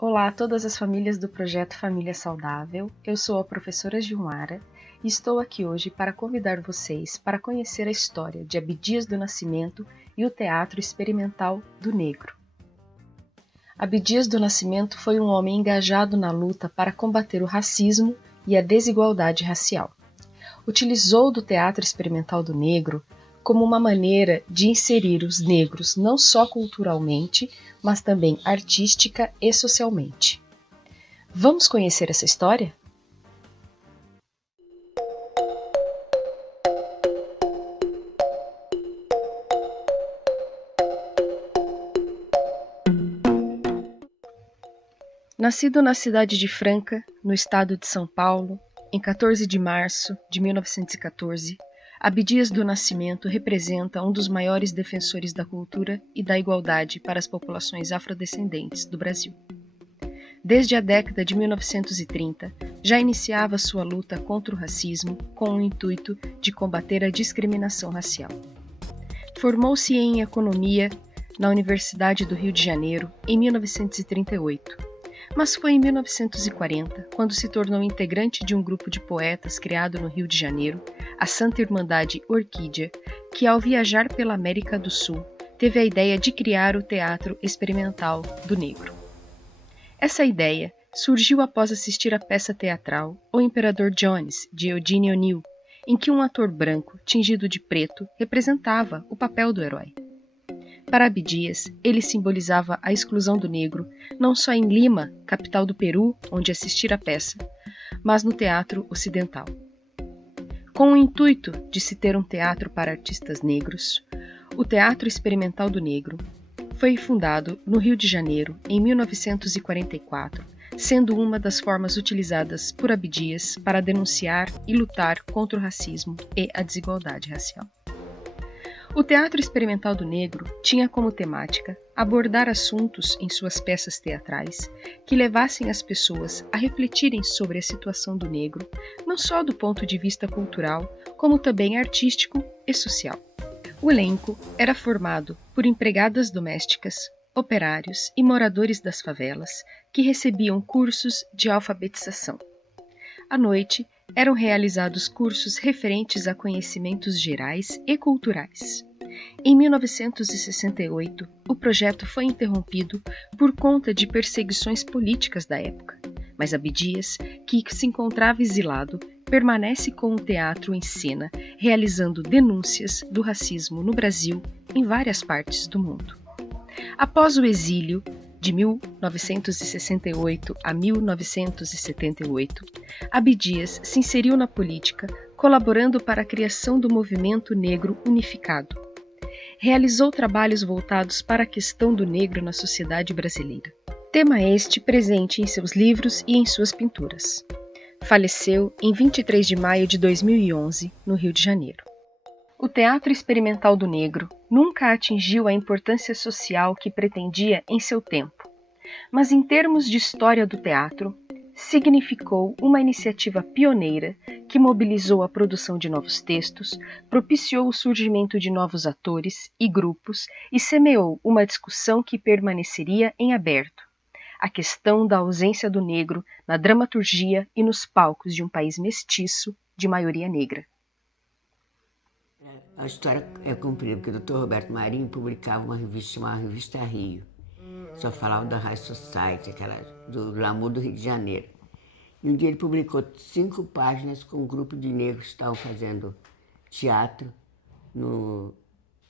Olá a todas as famílias do projeto Família Saudável, eu sou a professora Gilmara e estou aqui hoje para convidar vocês para conhecer a história de Abdias do Nascimento e o Teatro Experimental do Negro. Abdias do Nascimento foi um homem engajado na luta para combater o racismo e a desigualdade racial. Utilizou do Teatro Experimental do Negro como uma maneira de inserir os negros não só culturalmente, mas também artística e socialmente. Vamos conhecer essa história? Nascido na cidade de Franca, no estado de São Paulo, em 14 de março de 1914, Abdias do Nascimento representa um dos maiores defensores da cultura e da igualdade para as populações afrodescendentes do Brasil. Desde a década de 1930, já iniciava sua luta contra o racismo com o intuito de combater a discriminação racial. Formou-se em Economia na Universidade do Rio de Janeiro em 1938. Mas foi em 1940, quando se tornou integrante de um grupo de poetas criado no Rio de Janeiro, a Santa Irmandade Orquídea, que ao viajar pela América do Sul, teve a ideia de criar o Teatro Experimental do Negro. Essa ideia surgiu após assistir à peça teatral O Imperador Jones, de Eugene O'Neill, em que um ator branco, tingido de preto, representava o papel do herói. Para Abdias, ele simbolizava a exclusão do negro, não só em Lima, capital do Peru, onde assistira a peça, mas no teatro ocidental. Com o intuito de se ter um teatro para artistas negros, o Teatro Experimental do Negro foi fundado no Rio de Janeiro em 1944, sendo uma das formas utilizadas por Abdias para denunciar e lutar contra o racismo e a desigualdade racial. O Teatro Experimental do Negro tinha como temática abordar assuntos em suas peças teatrais que levassem as pessoas a refletirem sobre a situação do negro, não só do ponto de vista cultural, como também artístico e social. O elenco era formado por empregadas domésticas, operários e moradores das favelas que recebiam cursos de alfabetização. À noite, eram realizados cursos referentes a conhecimentos gerais e culturais. Em 1968, o projeto foi interrompido por conta de perseguições políticas da época, mas Abdias, que se encontrava exilado, permanece com o teatro em cena, realizando denúncias do racismo no Brasil em várias partes do mundo. Após o exílio, de 1968 a 1978, Abdias se inseriu na política, colaborando para a criação do Movimento Negro Unificado. Realizou trabalhos voltados para a questão do negro na sociedade brasileira. Tema este presente em seus livros e em suas pinturas. Faleceu em 23 de maio de 2011, no Rio de Janeiro. O Teatro Experimental do Negro nunca atingiu a importância social que pretendia em seu tempo, mas em termos de história do teatro, significou uma iniciativa pioneira que mobilizou a produção de novos textos, propiciou o surgimento de novos atores e grupos e semeou uma discussão que permaneceria em aberto: a questão da ausência do negro na dramaturgia e nos palcos de um país mestiço de maioria negra. A história é comprida porque o Dr. Roberto Marinho publicava uma revista chamada Revista Rio. Só falava da High Society, aquela do glamour do Rio de Janeiro. E um dia ele publicou 5 páginas com um grupo de negros que estavam fazendo teatro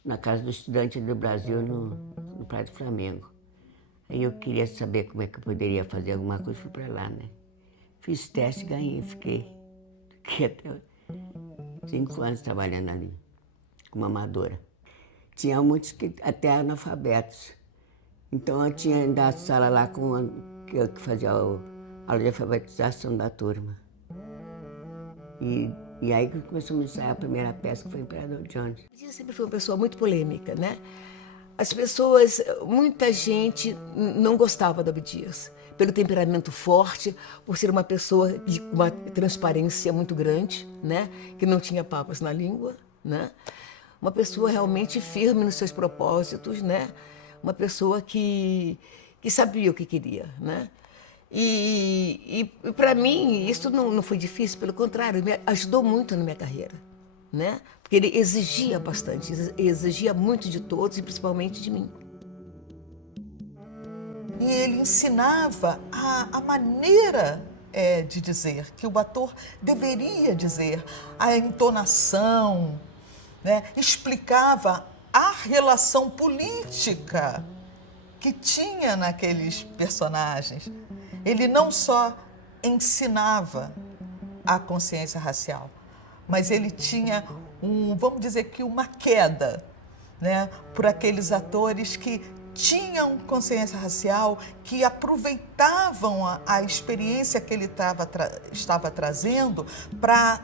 na Casa do Estudante do Brasil, no Praia do Flamengo. Aí eu queria saber como é que eu poderia fazer alguma coisa, fui para lá, né? Fiz teste, ganhei, fiquei até 5 anos trabalhando ali, como amadora. Tinha muitos que até analfabetos. Então eu tinha da sala lá que eu fazia a aula de alfabetização da turma. E aí que começou a ensaiar a primeira peça, que foi o Imperador Jones. Ele sempre foi uma pessoa muito polêmica, né? As pessoas, muita gente não gostava do Abdias, pelo temperamento forte, por ser uma pessoa de uma transparência muito grande, né? Que não tinha papas na língua, né? Uma pessoa realmente firme nos seus propósitos, né? Uma pessoa que que sabia o que queria, né? E para mim isso não foi difícil, pelo contrário, me ajudou muito na minha carreira, né? Porque ele exigia bastante, exigia muito de todos e principalmente de mim. E ele ensinava a maneira de dizer, que o ator deveria dizer, a entonação, né? Explicava a relação política que tinha naqueles personagens. Ele não só ensinava a consciência racial, mas ele tinha vamos dizer que uma queda, né, por aqueles atores que tinham consciência racial, que aproveitavam a experiência que ele estava trazendo para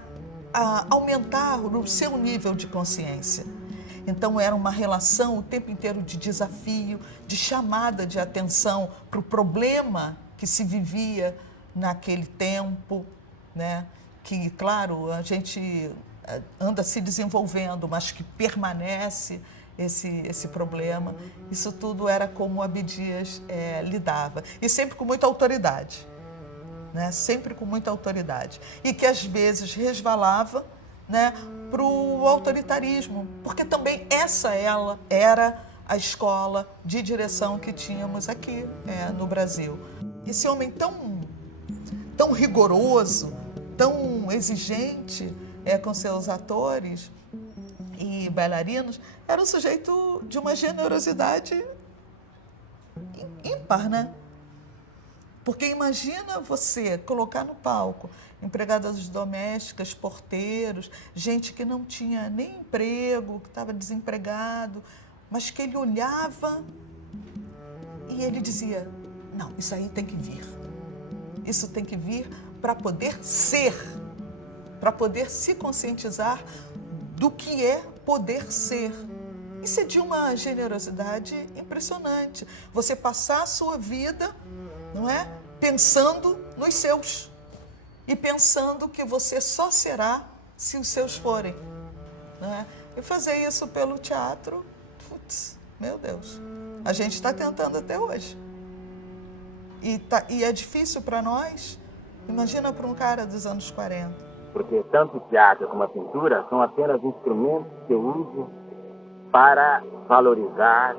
aumentar o seu nível de consciência. Então era uma relação o tempo inteiro de desafio, de chamada de atenção para o problema que se vivia naquele tempo, né? Que, claro, a gente anda se desenvolvendo, mas que permanece esse problema. Isso tudo era como Abdias lidava. E sempre com muita autoridade, né? Sempre com muita autoridade. E que às vezes resvalava, né, para o autoritarismo, porque também ela era a escola de direção que tínhamos aqui no Brasil. Esse homem tão rigoroso, tão exigente com seus atores e bailarinos, era um sujeito de uma generosidade ímpar, né? Porque imagina você colocar no palco empregadas domésticas, porteiros, gente que não tinha nem emprego, que estava desempregado, mas que ele olhava e ele dizia, não, isso aí tem que vir. Isso tem que vir para poder ser, para poder se conscientizar do que é poder ser. Isso é de uma generosidade impressionante. Você passar a sua vida, não é, pensando nos seus e pensando que você só será se os seus forem, não é? E fazer isso pelo teatro, putz, meu Deus, a gente está tentando até hoje. E é difícil para nós, imagina para um cara dos anos 40. Porque tanto o teatro como a pintura são apenas instrumentos que eu uso para valorizar,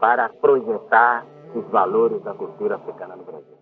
para projetar os valores da cultura africana no Brasil.